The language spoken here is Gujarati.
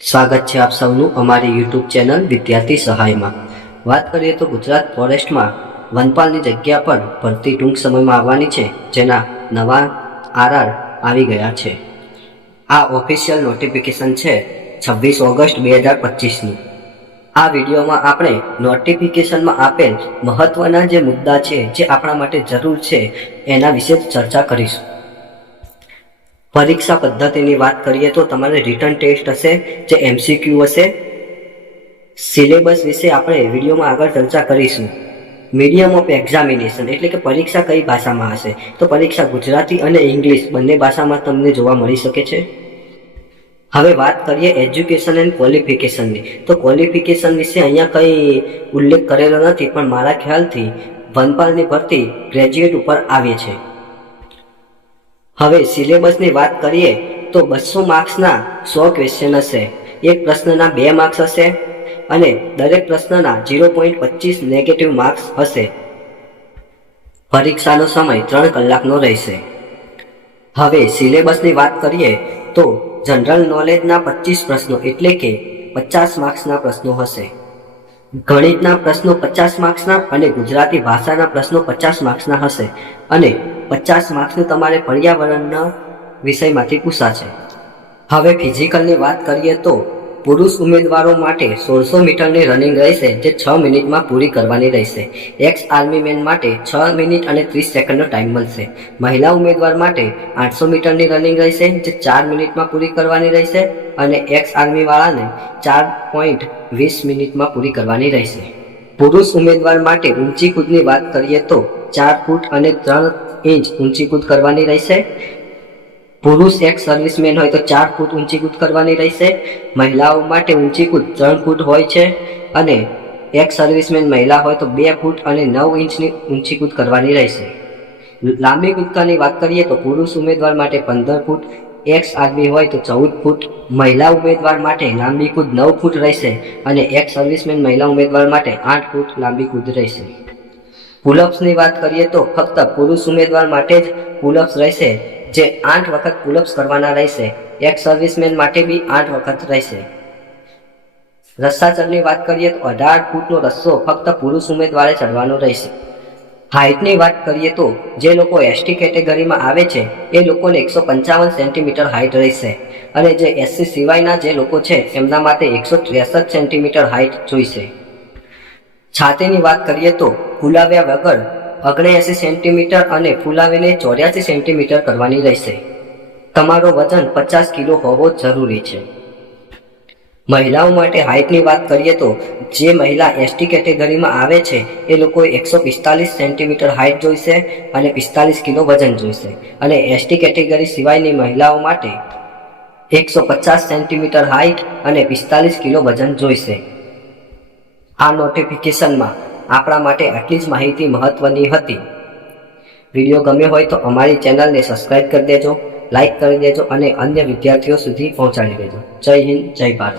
સ્વાગત છે આપ સૌનું અમારી યુટ્યુબ ચેનલ વિદ્યાર્થી સહાયમાં. વાત કરીએ તો ગુજરાત ફોરેસ્ટમાં વનપાલની જગ્યા પર ભરતી ટૂંક સમયમાં આવવાની છે, જેના નવા આરઆર આવી ગયા છે. આ ઓફિશિયલ નોટિફિકેશન છે છવ્વીસ ઓગસ્ટ બે હજાર પચીસની. આ વિડીયોમાં આપણે નોટિફિકેશનમાં આપેલ મહત્વના જે મુદ્દા છે, જે આપણા માટે જરૂર છે, એના વિશે ચર્ચા કરીશું. પરીક્ષા પદ્ધતિની વાત કરીએ તો તમારે રિટર્ન ટેસ્ટ હશે, જે એમસીક્યુ હશે. સિલેબસ વિશે આપણે વિડીયોમાં આગળ ચર્ચા કરીશું. મીડિયમ ઓફ એક્ઝામિનેશન એટલે કે પરીક્ષા કઈ ભાષામાં હશે? તો પરીક્ષા ગુજરાતી અને ઇંગ્લિશ બંને ભાષામાં તમને જોવા મળી શકે છે. હવે વાત કરીએ એજ્યુકેશન એન્ડ ક્વોલિફિકેશનની તો ક્વોલિફિકેશન વિશે અહીંયા કંઈ ઉલ્લેખ કરેલો નથી, પણ મારા ખ્યાલથી વનપાલની ભરતી ગ્રેજ્યુએટ ઉપર આવે છે હવે સિલેબસની વાત કરીએ, તો બસો માર્ક્સના સો ક્વેશ્ચન હશે. એક પ્રશ્નના બે માર્ક્સ હશે અને દરેક પ્રશ્નના ઝીરો પોઈન્ટ પચીસ નેગેટિવ માર્ક્સ હશે. પરીક્ષાનો સમય ત્રણ કલાકનો રહેશે. હવે સિલેબસની વાત કરીએ, તો જનરલ નોલેજના પચીસ પ્રશ્નો એટલે કે પચાસ માર્ક્સના પ્રશ્નો હશે. ગણિતના પ્રશ્નો પચાસ માર્ક્સના અને ગુજરાતી ભાષાના પ્રશ્નો પચાસ માર્ક્સના હશે. અને પચાસ માર્ક્સનું તમારે પર્યાવરણના વિષયમાંથી પૂછાશે. હવે ફિઝિકલની વાત કરીએ તો પુરુષ ઉમેદવારો માટે સોળસો મીટરની રનિંગ રહેશે, જે છ મિનિટમાં પૂરી કરવાની રહેશે. એક્સ આર્મી મેન માટે છ મિનિટ અને ત્રીસ સેકન્ડનો ટાઈમ મળશે. મહિલા ઉમેદવાર માટે આઠસો મીટરની રનિંગ રહેશે, જે ચાર મિનિટમાં પૂરી કરવાની રહેશે અને એક્સ આર્મીવાળાને ચાર પોઈન્ટ વીસ મિનિટમાં પૂરી કરવાની રહેશે. પુરુષ ઉમેદવાર માટે ઊંચી કૂદની વાત કરીએ તો ચાર ફૂટ અને ત્રણ ઇંચ ઊંચી કૂદ કરવાની રહેશે. પુરુષ એક સર્વિસમેન હોય તો ચાર ફૂટ ઊંચી કૂદ કરવાની રહેશે. મહિલાઓ માટે ઊંચી કૂદ ત્રણ ફૂટ હોય છે અને એક સર્વિસમેન મહિલા હોય તો બે ફૂટ અને નવ ઇંચની ઊંચી કૂદ કરવાની રહેશે. લાંબી કૂદકાની વાત કરીએ તો પુરુષ ઉમેદવાર માટે પંદર ફૂટ એક્સ આદમી હોય તો ચૌદ ફૂટ. મહિલા ઉમેદવાર માટે લાંબી કૂદ નવ ફૂટ રહેશે અને એક સર્વિસમેન મહિલા ઉમેદવાર માટે આઠ ફૂટ લાંબી કૂદ રહેશે. પુલઅપ્સની વાત કરીએ તો ફક્ત પુરુષ ઉમેદવાર માટે જ પુલઅપ્સ રહેશે, જે આઠ વખત પુલઅપ્સ કરવાના રહેશે. એક સર્વિસમેન માટે બી આઠ વખત રહેશે. રસ્સાચરની વાત કરીએ તો અઢાર ફૂટનો રસ્સો ફક્ત પુરુષ ઉમેદવારે ચડવાનો રહેશે. હાઇટની વાત કરીએ તો જે લોકો એસટી કેટેગરીમાં આવે છે, એ લોકોને એકસો પંચાવન સેન્ટીમીટર હાઇટ રહેશે અને જે એસસી સિવાયના જે લોકો છે, એમના માટે એકસો ત્રેસઠ સેન્ટીમીટર હાઇટ જોઈશે. છાતીની વાત કરીએ તો ફુલાવ્યા વગર ઓગણએંસી સેન્ટીમીટર અને ફુલાવીને ચોર્યાસી સેન્ટીમીટર કરવાની રહેશે. તમારો વજન પચાસ કિલો હોવો જરૂરી છે. મહિલાઓ માટે હાઇટની વાત કરીએ તો જે મહિલા એસટી કેટેગરીમાં આવે છે, એ લોકોએ એકસો પિસ્તાલીસ સેન્ટીમીટર હાઇટ જોઈશે અને પિસ્તાલીસ કિલો વજન જોઈશે. અને એસટી કેટેગરી સિવાયની મહિલાઓ માટે એકસો પચાસ સેન્ટીમીટર હાઇટ અને પિસ્તાલીસ કિલો વજન જોઈશે. આ નોટિફિકેશનમાં આપણા માટે આટલી જ માહિતી મહત્વની હતી. વીડિયો ગમ્યો હોય તો અમારી ચેનલને સબસ્ક્રાઇબ કરી દેજો લાઇક કરી દેજો અને અન્ય વિદ્યાર્થીઓ સુધી પહોંચાડી દેજો. જય હિન્દ, જય ભારત.